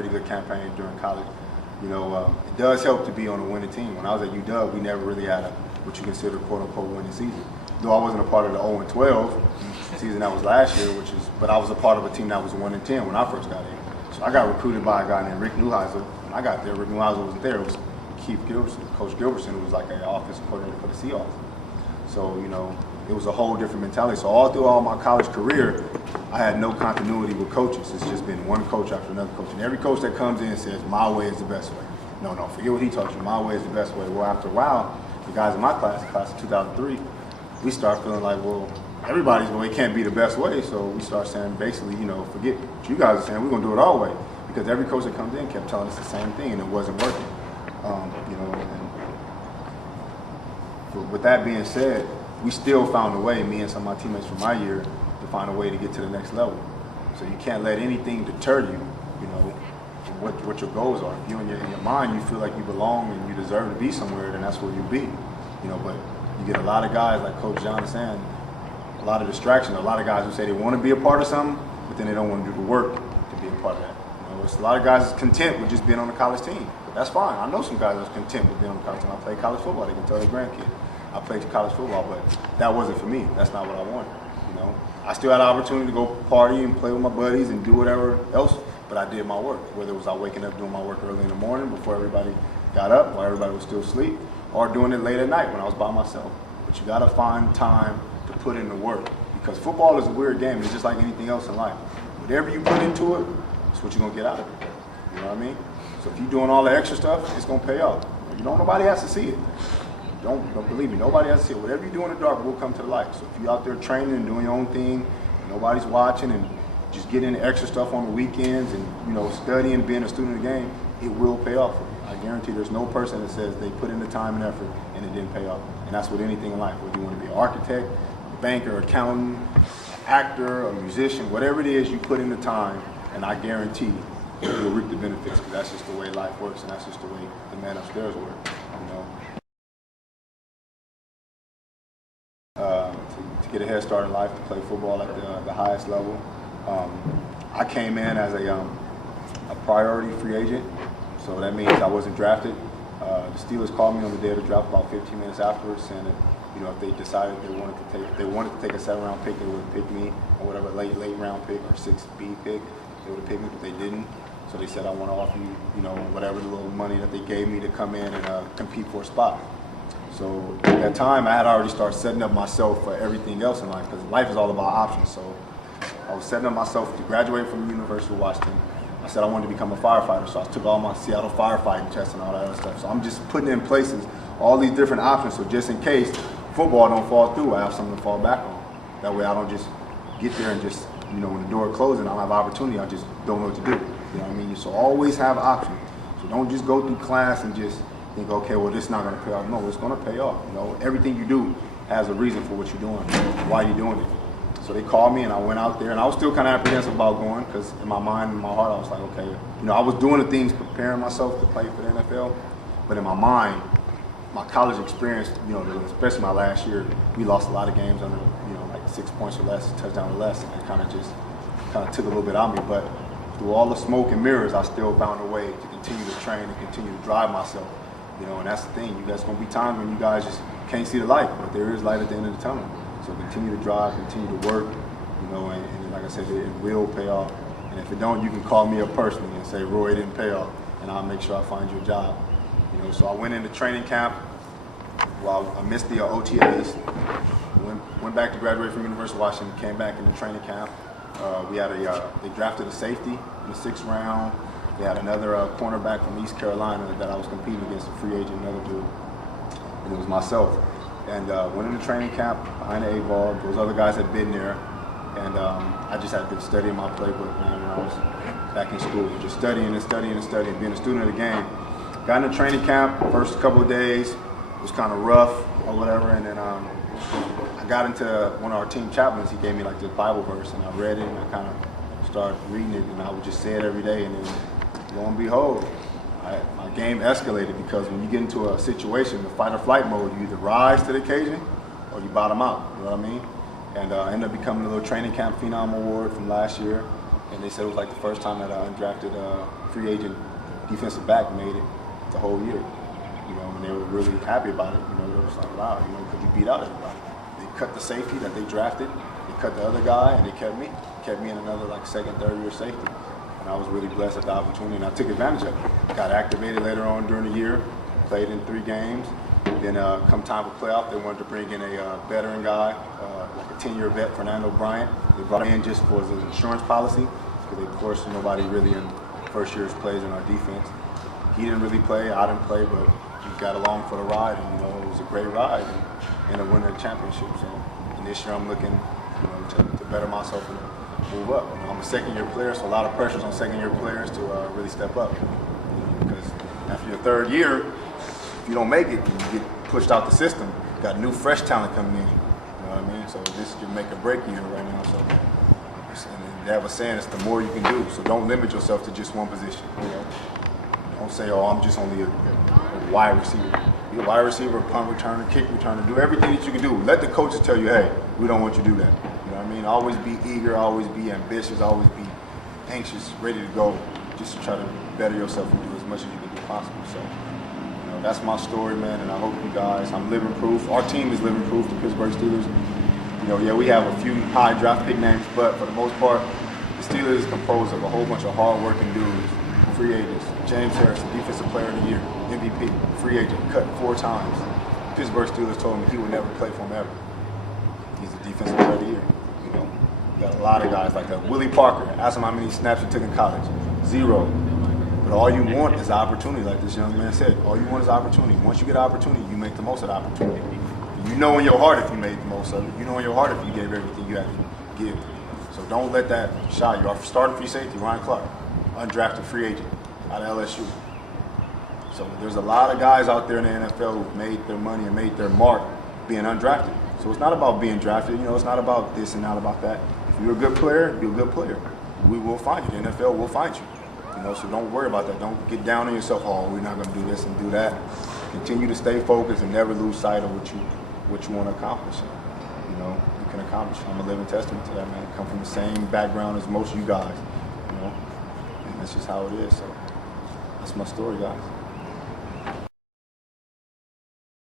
pretty good campaign during college. You know, it does help to be on a winning team. When I was at UW, we never really had what you consider quote-unquote winning season. Though I wasn't a part of the 0-12 season that was last year, but I was a part of a team that was 1-10 when I first got in. So I got recruited by a guy named Rick Neuheisel. When I got there, Rick Neuheisel wasn't there. It was Coach Gilbertson, who was like an offensive coordinator for the Seahawks. So, you know, it was a whole different mentality. So all throughout my college career, I had no continuity with coaches. It's just been one coach after another coach. And every coach that comes in says, my way is the best way. No, forget what he taught you. My way is the best way. Well, after a while, the guys in my class, the class of 2003, we start feeling like, well, everybody's way can't be the best way. So we start saying, basically, you know, forget what you guys are saying. We're going to do it our way. Because every coach that comes in kept telling us the same thing, and it wasn't working. You know, and with that being said, we still found a way, me and some of my teammates from my year, to find a way to get to the next level. So you can't let anything deter you, you know, what your goals are. If you in your mind, you feel like you belong and you deserve to be somewhere, then that's where you be. You know, but you get a lot of guys like Coach John is saying, a lot of distraction, a lot of guys who say they want to be a part of something, but then they don't want to do the work to be a part of that. You know, it's a lot of guys that's content with just being on a college team. But that's fine. I know some guys that's content with being on a college team. I played college football. They can tell their grandkid. I played college football, but that wasn't for me. That's not what I wanted. You know, I still had the opportunity to go party and play with my buddies and do whatever else, but I did my work. Whether it was I waking up doing my work early in the morning before everybody got up, while everybody was still asleep, or doing it late at night when I was by myself. But you got to find time to put in the work, because football is a weird game. It's just like anything else in life. Whatever you put into it, it's what you're gonna get out of it. You know what I mean? So if you're doing all the extra stuff, it's gonna pay off. You know, nobody has to see it. Don't believe me. Nobody has to see it. Whatever you do in the dark will come to the light. So if you're out there training and doing your own thing, nobody's watching, and just getting the extra stuff on the weekends and, you know, studying, being a student of the game, it will pay off for you. I guarantee there's no person that says they put in the time and effort and it didn't pay off. And that's with anything in life. Whether you want to be an architect, a banker, accountant, an actor, a musician, whatever it is, you put in the time, and I guarantee you'll reap the benefits, because that's just the way life works, and that's just the way the man upstairs works. You know. To get a head start in life, to play football at the highest level, I came in as a priority free agent, so that means I wasn't drafted. The Steelers called me on the day of the draft about 15 minutes afterwards, saying that, you know, if they decided they wanted to take a 7th-round pick, they would have picked me, or whatever late round pick or 6B pick, they would have picked me, but they didn't. So they said, I want to offer you, you know, whatever the little money that they gave me to come in and compete for a spot. So at that time, I had already started setting up myself for everything else in life, because life is all about options. So I was setting up myself to graduate from the University of Washington. I said I wanted to become a firefighter, so I took all my Seattle firefighting tests and all that other stuff. So I'm just putting in places all these different options, so just in case football don't fall through, I have something to fall back on. That way I don't just get there and just, you know, when the door closes and I don't have opportunity, I just don't know what to do. You know what I mean? So always have options. So don't just go through class and just think, okay, well, this is not going to pay off. No, it's going to pay off. You know, everything you do has a reason for what you're doing, why you're doing it. So they called me, and I went out there, and I was still kind of apprehensive about going, because in my mind and my heart, I was like, okay, you know, I was doing the things, preparing myself to play for the NFL, but in my mind, my college experience, you know, especially my last year, we lost a lot of games under, you know, like 6 points or less, a touchdown or less, and it kind of took a little bit out of me. But through all the smoke and mirrors, I still found a way to continue to train and continue to drive myself. You know, and that's the thing. You guys gonna be times when you guys just can't see the light, but there is light at the end of the tunnel. So continue to drive, continue to work, you know, and like I said, it will pay off. And if it don't, you can call me up personally and say, Roy, it didn't pay off, and I'll make sure I find you a job. You know, so I went into training camp. Well, I missed the OTAs. Went back to graduate from University of Washington. Came back into training camp. We had they drafted a safety in the 6th round. They had another cornerback from East Carolina that I was competing against, a free agent, another dude, and it was myself. And went into training camp behind the 8-ball. Those other guys had been there, and I just had been studying my playbook, man, when I was back in school, just studying and studying and studying, being a student of the game. Got into training camp, first couple of days, it was kind of rough or whatever, and then I got into one of our team chaplains. He gave me like this Bible verse, and I read it, and I kind of started reading it, and I would just say it every day, and then lo and behold, my game escalated, because when you get into a situation, the fight or flight mode, you either rise to the occasion or you bottom out, you know what I mean? And I ended up becoming a little training camp phenom award from last year. and they said it was like the first time that an undrafted free agent defensive back made it the whole year. You know, and they were really happy about it. You know, they were like, wow, you know, because you beat out everybody. They cut the safety that they drafted, they cut the other guy, and they kept me in another like second, third year safety. And I was really blessed at the opportunity, and I took advantage of it. Got activated later on during the year, played in 3 games. Then come time for playoff, they wanted to bring in a veteran guy, like a 10-year vet, Fernando Bryant. They brought him in just for his insurance policy, because of course nobody really in first year's plays in our defense. He didn't really play, I didn't play, but we got along for the ride, and you know, it was a great ride and a winning championship. So, and this year I'm looking, you know, to better myself and move up. You know, I'm a second-year player, so a lot of pressures on second-year players to really step up. You know, because after your 3rd year, if you don't make it, you get pushed out the system. You got new, fresh talent coming in. You know what I mean? So this is your make or break year right now. So, and they have a saying, it's the more you can do. So don't limit yourself to just one position. You know? Don't say, oh, I'm just only a wide receiver. Be a wide receiver, punt returner, kick returner. Do everything that you can do. Let the coaches tell you, hey, we don't want you to do that. You know what I mean? Always be eager, always be ambitious, always be anxious, ready to go, just to try to better yourself and do as much as you can do possible. So, you know, that's my story, man, and I hope you guys, I'm living proof. Our team is living proof, the Pittsburgh Steelers. You know, yeah, we have a few high draft pick names, but for the most part, the Steelers is composed of a whole bunch of hard-working dudes, free agents. James Harrison, Defensive Player of the Year, MVP, free agent, cut 4 times. Pittsburgh Steelers told me he would never play for him ever. He's the Defensive Player of the Year. You know, you got a lot of guys like that. Willie Parker, ask him how many snaps he took in college. 0. But all you want is opportunity, like this young man said. All you want is opportunity. Once you get opportunity, you make the most of the opportunity. You know in your heart if you made the most of it. You know in your heart if you gave everything you had to give. So don't let that shy you. Our starting free safety, Ryan Clark, undrafted free agent out of LSU. So there's a lot of guys out there in the NFL who've made their money and made their mark being undrafted. So it's not about being drafted, you know, it's not about this and not about that. If you're a good player, you're a good player. We will find you. The NFL will find you. You know, so don't worry about that. Don't get down on yourself, oh, we're not gonna do this and do that. Continue to stay focused and never lose sight of what you want to accomplish. You know, you can accomplish. I'm a living testament to that, man. I come from the same background as most of you guys, you know, and that's just how it is. So that's my story, guys.